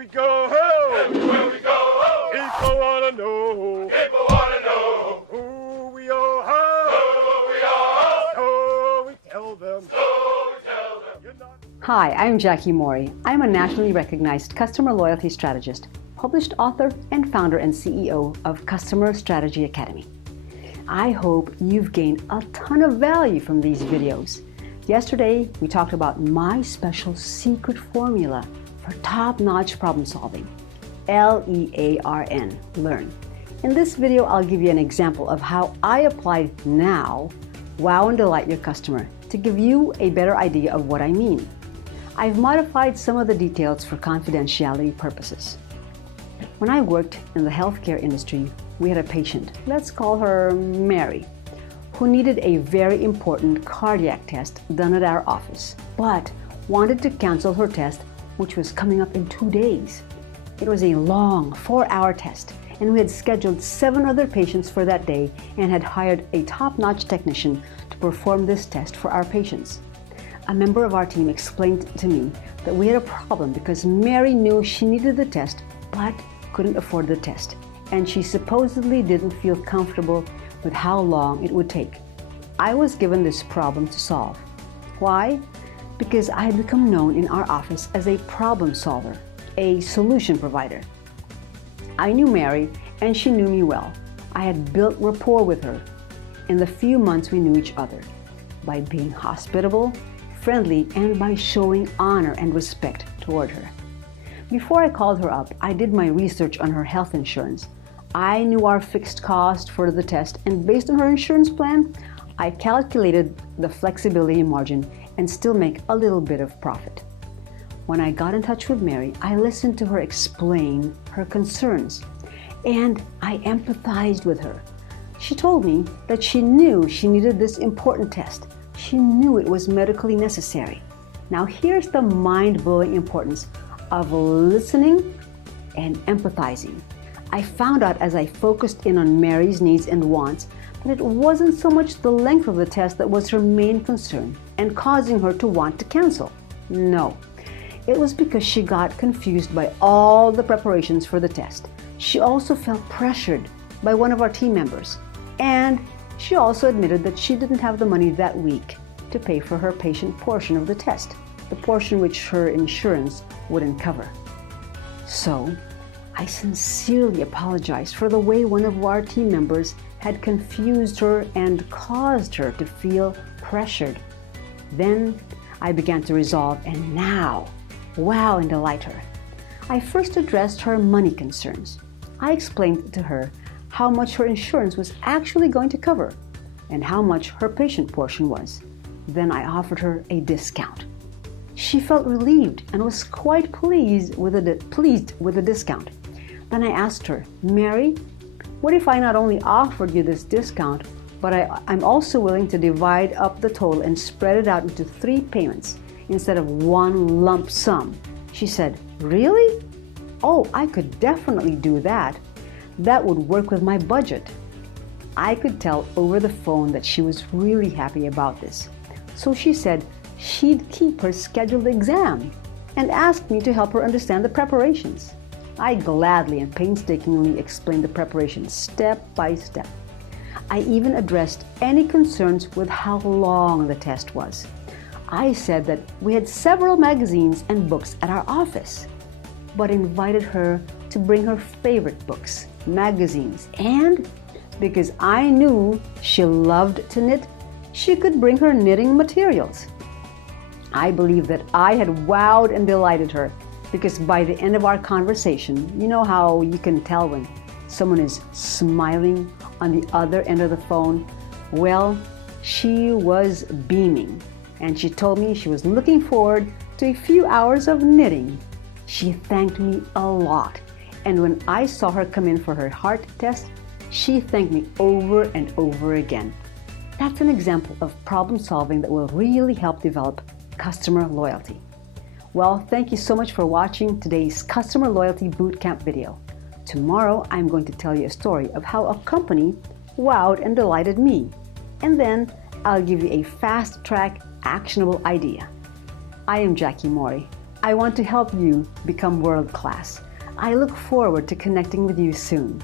we go, ho! Everywhere we go, ho! People wanna know People wanna know who we are, ho! who we are. So we tell them. So we tell them. You're not. Hi, I'm Jackie Morey. I'm a nationally recognized customer loyalty strategist, published author, and founder and CEO of Customer Strategy Academy. I hope you've gained a ton of value from these videos. Yesterday, we talked about my special secret formula for top-notch problem solving, L-E-A-R-N, learn. In this video, I'll give you an example of how I apply now, wow and delight your customer, to give you a better idea of what I mean. I've modified some of the details for confidentiality purposes. When I worked in the healthcare industry, we had a patient, let's call her Mary, who needed a very important cardiac test done at our office, but wanted to cancel her test, which was coming up in 2 days. It was a long 4-hour test, and we had scheduled 7 other patients for that day and had hired a top-notch technician to perform this test for our patients. A member of our team explained to me that we had a problem because Mary knew she needed the test but couldn't afford the test, and she supposedly didn't feel comfortable with how long it would take. I was given this problem to solve. Why? Because I had become known in our office as a problem solver, a solution provider. I knew Mary and she knew me well. I had built rapport with her in the few months we knew each other by being hospitable, friendly, and by showing honor and respect toward her. Before I called her up, I did my research on her health insurance. I knew our fixed cost for the test, and based on her insurance plan, I calculated the flexibility margin and still make a little bit of profit. When I got in touch with Mary, I listened to her explain her concerns, and I empathized with her. She told me that she knew she needed this important test. She knew it was medically necessary. Now here's the mind-blowing importance of listening and empathizing. I found out as I focused in on Mary's needs and wants that it wasn't so much the length of the test that was her main concern and causing her to want to cancel. No, it was because she got confused by all the preparations for the test. She also felt pressured by one of our team members, and she also admitted that she didn't have the money that week to pay for her patient portion of the test, the portion which her insurance wouldn't cover. So, I sincerely apologized for the way one of our team members had confused her and caused her to feel pressured. Then I began to resolve and now wow and delight her. I first addressed her money concerns. I explained to her how much her insurance was actually going to cover and how much her patient portion was. Then I offered her a discount. She felt relieved and was quite pleased with the discount. Then I asked her, Mary, what if I not only offered you this discount, but I'm also willing to divide up the total and spread it out into 3 payments instead of one lump sum? She said, really? Oh, I could definitely do that. That would work with my budget. I could tell over the phone that she was really happy about this. So she said she'd keep her scheduled exam and asked me to help her understand the preparations. I gladly and painstakingly explained the preparations step by step. I even addressed any concerns with how long the test was. I said that we had several magazines and books at our office, but invited her to bring her favorite books, magazines, and because I knew she loved to knit, she could bring her knitting materials. I believe that I had wowed and delighted her because by the end of our conversation, you know how you can tell when someone is smiling on the other end of the phone? Well, she was beaming, and she told me she was looking forward to a few hours of knitting. She thanked me a lot, and when I saw her come in for her heart test, she thanked me over and over again. That's an example of problem solving that will really help develop customer loyalty. Well, thank you so much for watching today's Customer Loyalty Bootcamp video. Tomorrow, I'm going to tell you a story of how a company wowed and delighted me. And then I'll give you a fast-track, actionable idea. I am Jackie Morey. I want to help you become world class. I look forward to connecting with you soon.